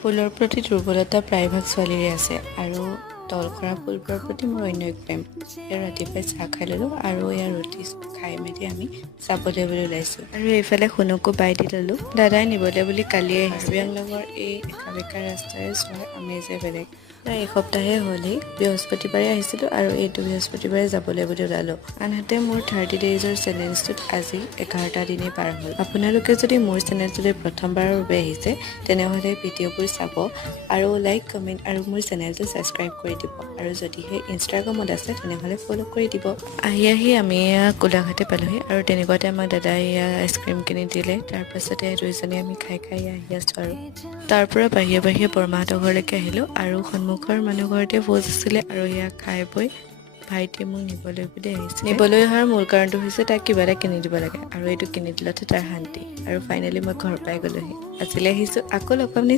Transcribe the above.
ফুলৰ প্ৰতি দুৰ্বলতা প্ৰায়ভাগ ছোৱালীৰে আছে আৰু তলখৰা ফুলবোৰৰ প্ৰতি মোৰ অন্য এক প্ৰেম। ৰাতিপুৱাই চাহ খাই ল'লোঁ আৰু ইয়াৰ ৰুটি খাই মেলি আমি চাবলৈ বুলি ওলাইছোঁ। আৰু এইফালে শুনকো বাই দি ল'লোঁ। দাদাই নিবলৈ বুলি কালিয়ে আহিছে। লগৰ এই একা বেকা ৰাস্তাৰে চোৱাৰ আমেজে বেলেগ। প্ৰায় এসপ্তাহে হ'লেই বৃহস্পতিবাৰে আহিছিলোঁ আৰু এইটো বৃহস্পতিবাৰে যাবলৈ বুলি ওলালোঁ। আনহাতে মোৰ 30 ডেইজৰ চেলেঞ্জটোত আজি 11টা দিনেই পাৰ হ'ল। আপোনালোকে যদি মোৰ চেনেলটোলৈ প্ৰথমবাৰৰ বাবে আহিছে তেনেহ'লে ভিডিঅ'বোৰ চাব আৰু লাইক কমেণ্ট আৰু মোৰ চেনেলটো ছাবস্ক্ৰাইব কৰি দিব আৰু যদিহে ইনষ্টাগ্ৰামত আছে তেনেহ'লে ফ'ল' কৰি দিব। আহি আমি গোলাঘাটে পালোহি আৰু তেনেকুৱাতে আমাক দাদাই আইচক্ৰীম কিনি দিলে। তাৰপাছতে দুইজনে আমি খাই আহি আছোঁ আৰু তাৰ পৰা বাহিৰে বৰমাহঁতৰ ঘৰলৈকে আহিলোঁ আৰু সন্মুখৰ মানুহ ঘৰতে ভোজ আছিলে আৰু খাই বৈ ভাইটিয়ে মোক নিবলৈ বুলি আহিছে। নিবলৈ অহাৰ মূল কাৰণটো হৈছে তাক কিবা এটা কিনি দিব লাগে আৰু এইটো কিনি দিলতহে তাৰ শান্তি। আৰু ফাইনেলি মই ঘৰ পাই গ'লোহি। আজিলৈ আহিছোঁ, আকৌ লগ পাম।